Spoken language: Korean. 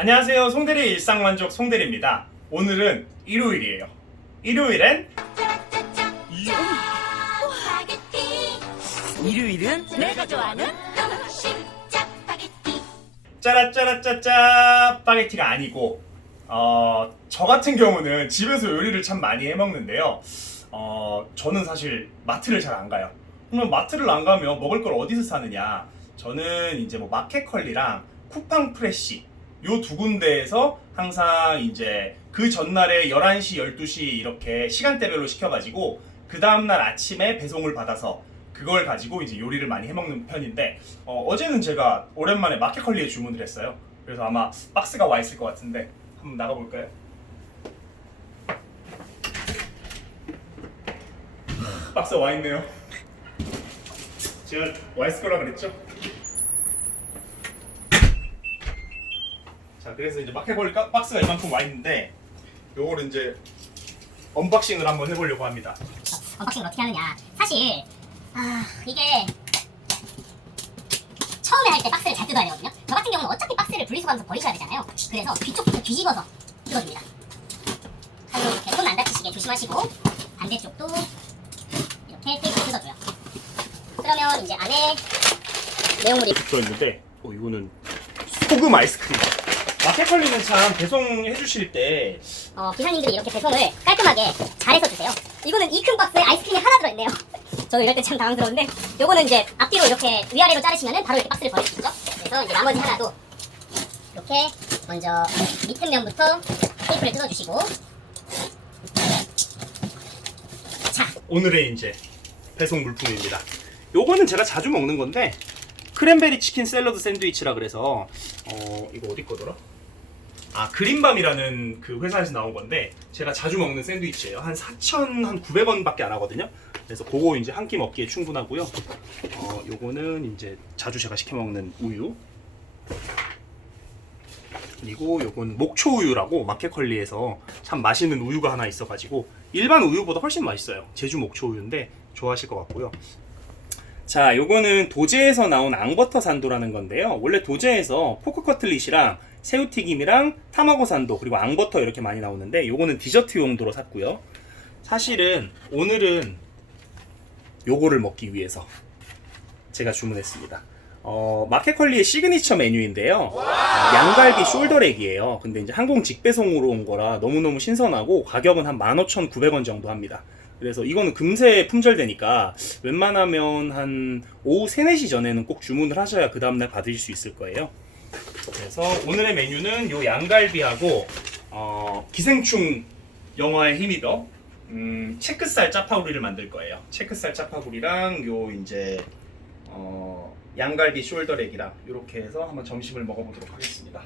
안녕하세요. 송대리 일상만족 송대리입니다. 오늘은 일요일이에요. 일요일엔 일요일은 내가 좋아하는 짜파게티 짜라짜라짜짜 파게티가 아니고 어, 저 같은 경우는 집에서 요리를 참 많이 해 먹는데요. 어, 저는 사실 마트를 잘 안 가요. 그러면 마트를 안 가면 먹을 걸 어디서 사느냐? 저는 이제 뭐 마켓컬리랑 쿠팡 프레시 요 두 군데에서 항상 이제 그 전날에 11시, 12시 이렇게 시간대별로 시켜가지고 그 다음날 아침에 배송을 받아서 그걸 가지고 이제 요리를 많이 해먹는 편인데 어, 제는 제가 오랜만에 마켓컬리에 주문을 했어요. 그래서 아마 박스가 와 있을 것 같은데 한번 나가볼까요? 박스 와 있네요. 제가 와 있을 거라 그랬죠? 자, 그래서 이제 마켓컬리 가- 박스가 이만큼 와 있는데 요거를 이제 언박싱을 한번 해보려고 합니다. 언박싱을 어떻게 하느냐. 사실 아 이게 처음에 할 때 박스를 잘 뜯어야 되거든요. 저 같은 경우는 어차피 박스를 분리수거하면서 버리셔야 되잖아요. 그래서 뒤쪽부터 뒤집어서 뜯어줍니다. 칼로 이렇게 손 안 다치시게 조심하시고 반대쪽도 이렇게 테이프 뜯어줘요. 그러면 이제 안에 내용물이 들어있는데 어 이거는 소금 아이스크림. 마켓컬리는 참 배송해 주실 때 어, 기사님들이 이렇게 배송을 깔끔하게 잘해서 주세요. 이거는 이 큰 박스에 아이스크림이 하나 들어있네요. 저도 이럴 때 참 당황스러운데 요거는 이제 앞뒤로 이렇게 위아래로 자르시면은 바로 이렇게 박스를 버릴 수 있죠. 그래서 이제 나머지 하나도 이렇게 먼저 밑에 면부터 테이프를 뜯어주시고 자 오늘의 이제 배송 물품입니다. 요거는 제가 자주 먹는 건데 크랜베리 치킨 샐러드 샌드위치라 그래서 어 이거 어디 거더라? 아 그린밤이라는 그 회사에서 나온 건데 제가 자주 먹는 샌드위치예요. 한 4,900원밖에 안 하거든요. 그래서 그거 이제 한 끼 먹기에 충분하고요. 어 요거는 이제 자주 제가 시켜 먹는 우유. 그리고 요건 목초 우유라고 마켓컬리에서 참 맛있는 우유가 하나 있어가지고 일반 우유보다 훨씬 맛있어요. 제주 목초 우유인데 좋아하실 것 같고요. 자, 요거는 도제에서 나온 앙버터 산도라는 건데요. 원래 도제에서 포크 커틀릿이랑 새우튀김이랑 타마고 산도 그리고 앙버터 이렇게 많이 나오는데 요거는 디저트 용도로 샀고요. 사실은 오늘은 요거를 먹기 위해서 제가 주문했습니다. 어, 마켓컬리의 시그니처 메뉴인데요. 어, 양갈비 숄더렉이에요. 근데 이제 항공 직배송으로 온 거라 너무너무 신선하고 가격은 한 15,900원 정도 합니다. 그래서 이거는 금세 품절되니까 웬만하면 한 오후 3, 4시 전에는 꼭 주문을 하셔야 그 다음날 받으실 수 있을 거예요. 그래서 오늘의 메뉴는 요 양갈비하고 어, 기생충 영화에 힘입어 음, 체크살 짜파구리를 만들 거예요. 체크살 짜파구리랑 요 이제 어, 양갈비 숄더렉이랑 이렇게 해서 한번 점심을 먹어보도록 하겠습니다.